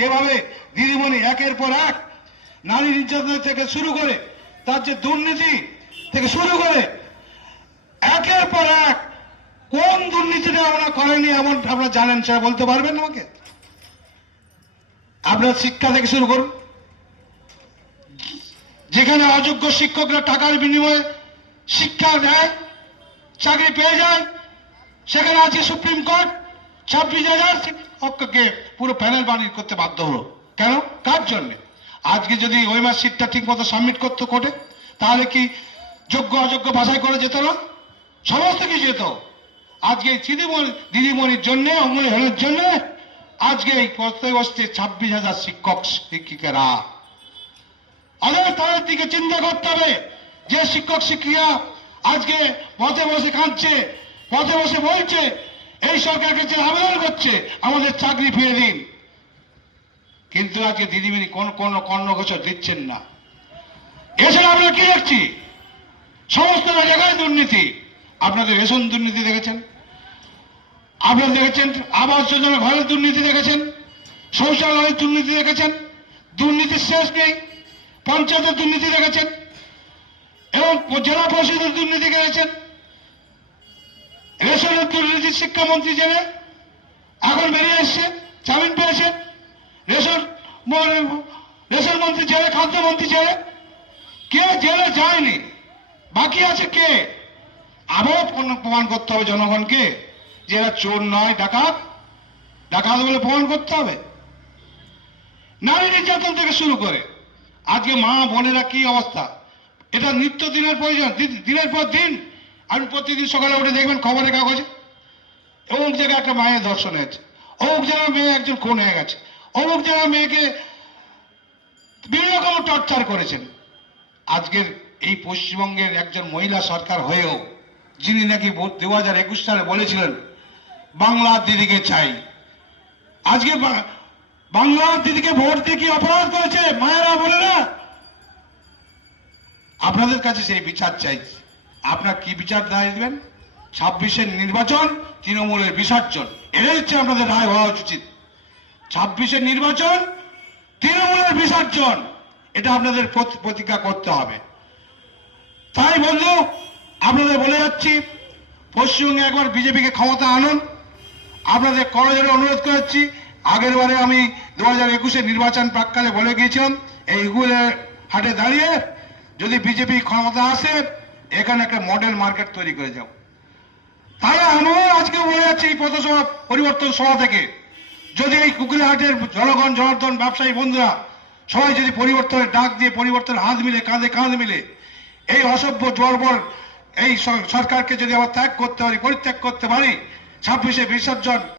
যেভাবে দিদিমণি একের পর এক নারী নির্যাতন থেকে শুরু করে, তার যে দুর্নীতি থেকে শুরু করে, একের পর এক কোন দুর্নীতিটা আমরা করেনি এমন আপনারা জানেন সেটা বলতে পারবেন আমাকে? আপনার শিক্ষা থেকে শুরু করুন। যেখানে অযোগ্য শিক্ষকরা টাকার বিনিময়ে শিক্ষা দেয় চাকরি পেয়ে যায়, সেখানে আছে সুপ্রিম কোর্ট ছাব্বিশ হাজার শিক্ষককে পুরো প্যানেল বানিয়ে করতে বাধ্য হলো। কেন? কার জন্যে? আজকে যদি ওই মাস সিটটা ঠিক মতো সাবমিট করতো কোর্টে তাহলে কি যোগ্য অযোগ্য বাছাই করে যেত না? সমস্ত কিছু যেত। আজকে দিদিমণি দিদিমণির জন্য অঙ্গনের জন্য, আজকে এই বসছে ছাব্বিশ হাজার শিক্ষক, শিক্ষিকারা। আমাদের তাদের দিকে চিন্তা করতে হবে যে শিক্ষক, শিক্ষিকা আজকে পথে বসে কাঁদছে, পথে বসে বলছে এই সরকার কাছে আবেদন করছে, আমাদের চাকরি ফিরে দিন। কিন্তু আজকে দিদিমণি কোন কোন কর্ণগোচর দিচ্ছেন না। এছাড়া আমরা কি দেখছি? সমস্ত জায়গায় দুর্নীতি। আপনাদের রেশন দুর্নীতি দেখেছেন? আপনারা দেখেছেন আবাস যোজনা ঘরের দুর্নীতি দেখেছেন? শৌচালয়ের দুর্নীতি দেখেছেন? দুর্নীতির শেষ নেই। পঞ্চায়েতের দুর্নীতি দেখেছেন? এবং জেলা পরিষদের দুর্নীতি দেখেছেন? রেশনের দুর্নীতি শিক্ষামন্ত্রী জেলে এখন বেরিয়ে এসছে জামিন পেয়েছেন রেশন রেশন মন্ত্রী জেলে খাদ্যমন্ত্রী জেলে। কে জেলে যায়নি। বাকি আছে কে? আবারও প্রমাণ- করতে হবে জনগণকে যে এরা চোর নয়, ডাকাত। ডাকাত বলে প্রমাণ করতে হবে। নারী নির্যাতন থেকে শুরু করে। আজকে মা বোনেরা কি অবস্থা? এটা নিত্য দিনের প্রয়োজন। দিনের পর দিন। আপনি প্রতিদিন সকালে উঠে দেখবেন খবরের কাগজে। অমুক জায়গায় একটা মায়ের ধর্ষণ হয়েছে। অমুক জায়গায় মেয়ে একজন খুন হয়ে গেছে। অমুক জায়গায় মেয়েকে বিভিন্ন রকম টর্চার করেছেন। আজকের এই পশ্চিমবঙ্গের একজন মহিলা সরকার হয়েও, যিনি নাকি দু হাজার একুশ সালে বলেছিলেন, বাংলার দিদিকে চাই। আজকে বাংলার দিদিকে ভোট দিয়ে কি অপরাধ করেছে? মায়েরা বলে না। আপনাদের কাছে সেই বিচার চাইছি আপনার কি বিচার রায় দেবেন? ছাব্বিশের নির্বাচন, তৃণমূলের বিসর্জন। এটাই হচ্ছে আপনাদের রায় হওয়া উচিত। ছাব্বিশের নির্বাচন, তৃণমূলের বিসর্জন। এটা আপনাদের প্রতি- প্রতিজ্ঞা করতে হবে। তাই বন্ধু, আপনাদের বলে যাচ্ছি, পশ্চিমবঙ্গে একবার বিজেপিকে ক্ষমতা আনুন। আপনাদের কলেজের অনুরোধ করছি, আগের বারে আমি দু হাজার একুশে নির্বাচন প্রাককালে বলে গিয়েছিলাম, এই ইগুলের হাটে দাঁড়িয়ে যদি বিজেপি ক্ষমতা আসে এখানে একটা মডেল মার্কেট তৈরি করে যাও তাই আমিও আজকে বলে যাচ্ছি এই পথসভা পরিবর্তন সভা থেকে। যদি এই কুকুরহাটের জনগণ জনার্দন ব্যবসায়ী বন্ধুরা সবাই যদি পরিবর্তনের ডাক দিয়ে পরিবর্তনের হাত মিলে, কাঁধে কাঁধ মিলে এই অসভ্য জর্বর এই সরকারকে যদি আবার ত্যাগ করতে পারি, পরিত্যাগ করতে পারি, ছাব্বিশে বিসর্জন